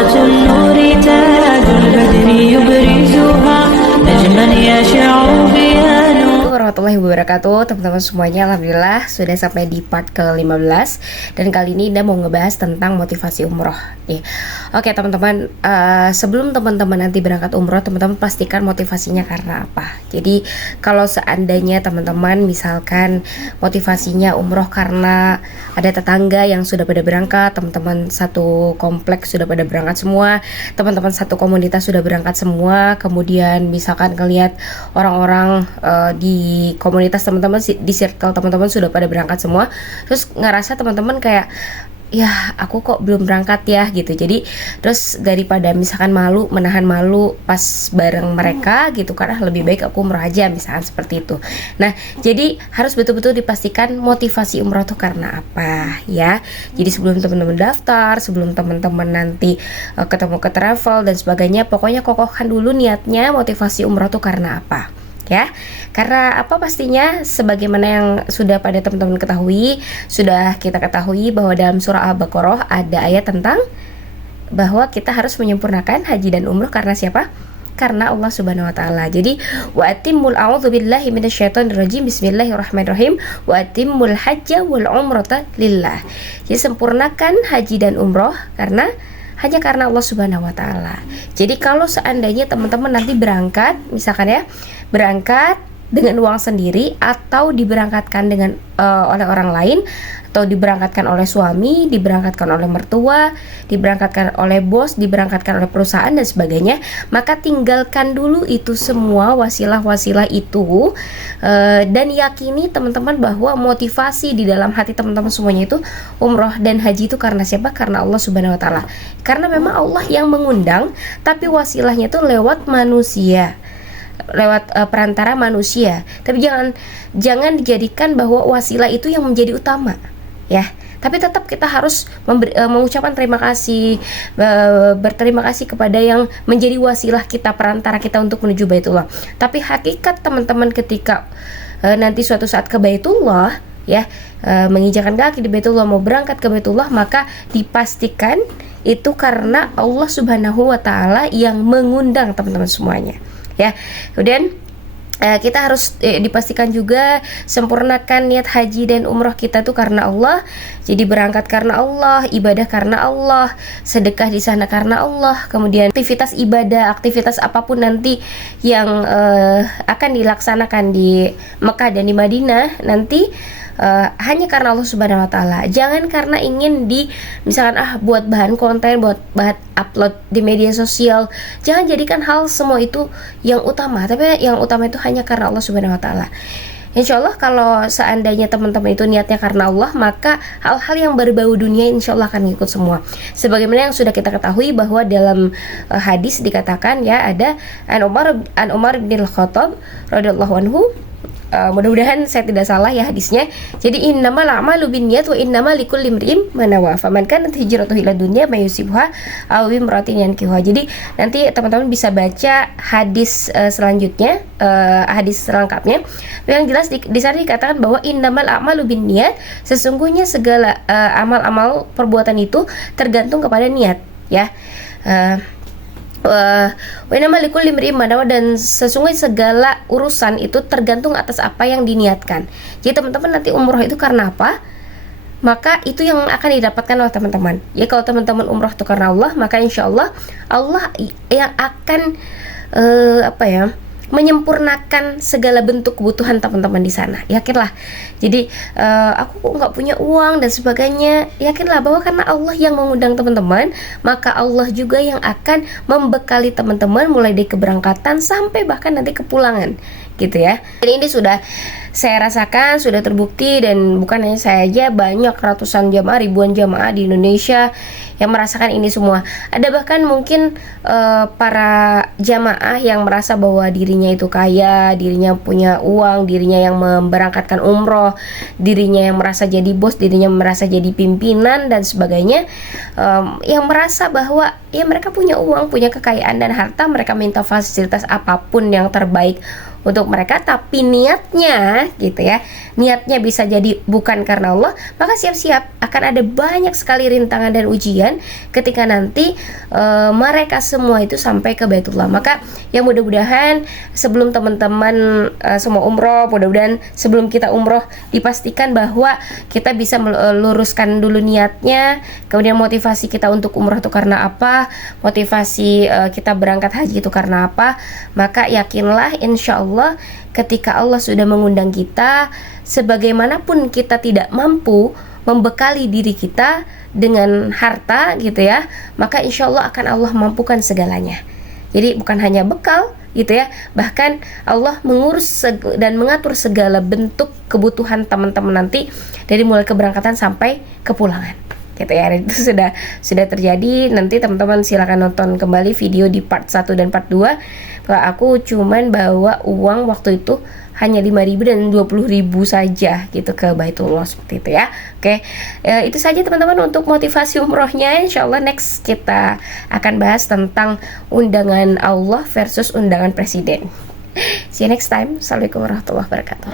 صلاة النور تاج البدر يبرزها نجما يشع بها نور. Warahmatullahi wabarakatuh, teman-teman semuanya. Alhamdulillah sudah sampai di part ke-15. Dan kali ini Indah mau ngebahas tentang motivasi umroh nih. Oke teman-teman, sebelum teman-teman nanti berangkat umroh, teman-teman pastikan motivasinya karena apa. Jadi kalau seandainya teman-teman misalkan motivasinya umroh karena ada tetangga yang sudah pada berangkat, teman-teman satu kompleks sudah pada berangkat semua, teman-teman satu komunitas sudah berangkat semua, kemudian misalkan ngelihat orang-orang di komunitas teman-teman, di circle teman-teman sudah pada berangkat semua, terus ngerasa teman-teman kayak ya aku kok belum berangkat ya gitu. Jadi terus daripada misalkan malu, menahan malu pas bareng mereka gitu, karena lebih baik aku umroh aja misalkan seperti itu. Nah jadi harus betul-betul dipastikan motivasi umroh tuh karena apa ya. Jadi sebelum teman-teman daftar, sebelum teman-teman nanti ketemu ke travel dan sebagainya, pokoknya kokohkan dulu niatnya motivasi umroh tuh karena apa ya. Karena apa, pastinya sebagaimana yang sudah pada teman-teman ketahui, sudah kita ketahui bahwa dalam surah Al-Baqarah ada ayat tentang bahwa kita harus menyempurnakan haji dan umroh karena siapa? Karena Allah Subhanahu wa taala. Jadi wa atimmul a'udzubillahi minasyaitonirrajim bismillahirrahmanirrahim wa atimmul hajja wal umrata lillah. Jadi sempurnakan haji dan umroh hanya karena Allah Subhanahu wa taala. Jadi kalau seandainya teman-teman nanti berangkat, misalkan ya, berangkat dengan uang sendiri atau diberangkatkan dengan oleh orang lain, atau diberangkatkan oleh suami, diberangkatkan oleh mertua, diberangkatkan oleh bos, diberangkatkan oleh perusahaan dan sebagainya, maka tinggalkan dulu itu semua wasilah-wasilah itu, dan yakini teman-teman bahwa motivasi di dalam hati teman-teman semuanya itu umroh dan haji itu karena siapa? Karena Allah Subhanahu wa taala. Karena memang Allah yang mengundang, tapi wasilahnya itu lewat manusia, lewat perantara manusia. Tapi jangan dijadikan bahwa wasilah itu yang menjadi utama ya. Tapi tetap kita harus mengucapkan terima kasih, berterima kasih kepada yang menjadi wasilah kita, perantara kita untuk menuju Baitullah. Tapi hakikat teman-teman ketika nanti suatu saat ke Baitullah ya, menginjakan kaki di Baitullah, mau berangkat ke Baitullah, maka dipastikan itu karena Allah Subhanahu wa taala yang mengundang teman-teman semuanya ya. Kemudian kita harus dipastikan juga sempurnakan niat haji dan umroh kita tuh karena Allah. Jadi berangkat karena Allah, ibadah karena Allah, sedekah di sana karena Allah. Kemudian aktivitas ibadah, aktivitas apapun nanti yang akan dilaksanakan di Mekah dan di Madinah nanti hanya karena Allah Subhanahu wa taala. Jangan karena ingin misalkan buat bahan konten, buat bahan upload di media sosial. Jangan jadikan hal semua itu yang utama, tapi yang utama itu hanya karena Allah Subhanahu wa taala. Insya Allah kalau seandainya teman-teman itu niatnya karena Allah, maka hal-hal yang berbau dunia insya Allah akan ngikut semua. Sebagaimana yang sudah kita ketahui bahwa dalam hadis dikatakan ya, ada an Umar bin Al-Khattab radhiyallahu anhu, mudah-mudahan saya tidak salah ya hadisnya. Jadi innamal a'malu binniyat wa innamal likulli imri'in ma nawa. Faman kanat hijratuhu ila dunya may yusibha aw imra'atin yankihuha. Jadi nanti teman-teman bisa baca hadis selanjutnya, hadis selengkapnya. Yang jelas di sana dikatakan bahwa innamal a'malu binniyat, sesungguhnya segala amal-amal perbuatan itu tergantung kepada niat ya. Dan sesungguhnya segala urusan itu tergantung atas apa yang diniatkan. Jadi teman-teman nanti umroh itu karena apa, maka itu yang akan didapatkan oleh teman-teman. Ya kalau teman-teman umroh itu karena Allah, maka insya Allah Allah yang akan menyempurnakan segala bentuk kebutuhan teman-teman di sana. Yakinlah. Jadi aku kok nggak punya uang dan sebagainya, yakinlah bahwa karena Allah yang mengundang teman-teman, maka Allah juga yang akan membekali teman-teman mulai dari keberangkatan sampai bahkan nanti kepulangan gitu ya. Dan ini sudah saya rasakan, sudah terbukti, dan bukan hanya saya aja, banyak ratusan jamaah, ribuan jamaah di Indonesia yang merasakan ini semua. Ada bahkan mungkin para jamaah yang merasa bahwa dirinya itu kaya, dirinya punya uang, dirinya yang memberangkatkan umroh, dirinya yang merasa jadi bos, dirinya merasa jadi pimpinan dan sebagainya, yang merasa bahwa ya mereka punya uang, punya kekayaan dan harta, mereka minta fasilitas apapun yang terbaik untuk mereka, tapi niatnya gitu ya, niatnya bisa jadi bukan karena Allah, maka siap-siap akan ada banyak sekali rintangan dan ujian ketika nanti mereka semua itu sampai ke Baitullah. Maka yang mudah-mudahan sebelum teman-teman semua umroh, mudah-mudahan sebelum kita umroh dipastikan bahwa kita bisa meluruskan dulu niatnya, kemudian motivasi kita untuk umroh itu karena apa, motivasi kita berangkat haji itu karena apa. Maka yakinlah insya Allah ketika Allah sudah mengundang kita, sebagaimanapun kita tidak mampu membekali diri kita dengan harta gitu ya, maka insya Allah akan Allah mampukan segalanya. Jadi bukan hanya bekal gitu ya, bahkan Allah mengurus dan mengatur segala bentuk kebutuhan teman-teman nanti dari mulai keberangkatan sampai kepulangan gitu ya. Itu sudah terjadi. Nanti teman-teman silakan nonton kembali video di part 1 dan part 2. Kalau aku cuman bawa uang waktu itu hanya 5.000 dan 20.000 saja gitu ke Baitullah seperti itu ya. Oke, itu saja teman-teman untuk motivasi umrohnya. Insyaallah next kita akan bahas tentang undangan Allah versus undangan presiden. See you next time. Assalamualaikum warahmatullahi wabarakatuh.